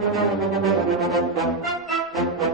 Thank you.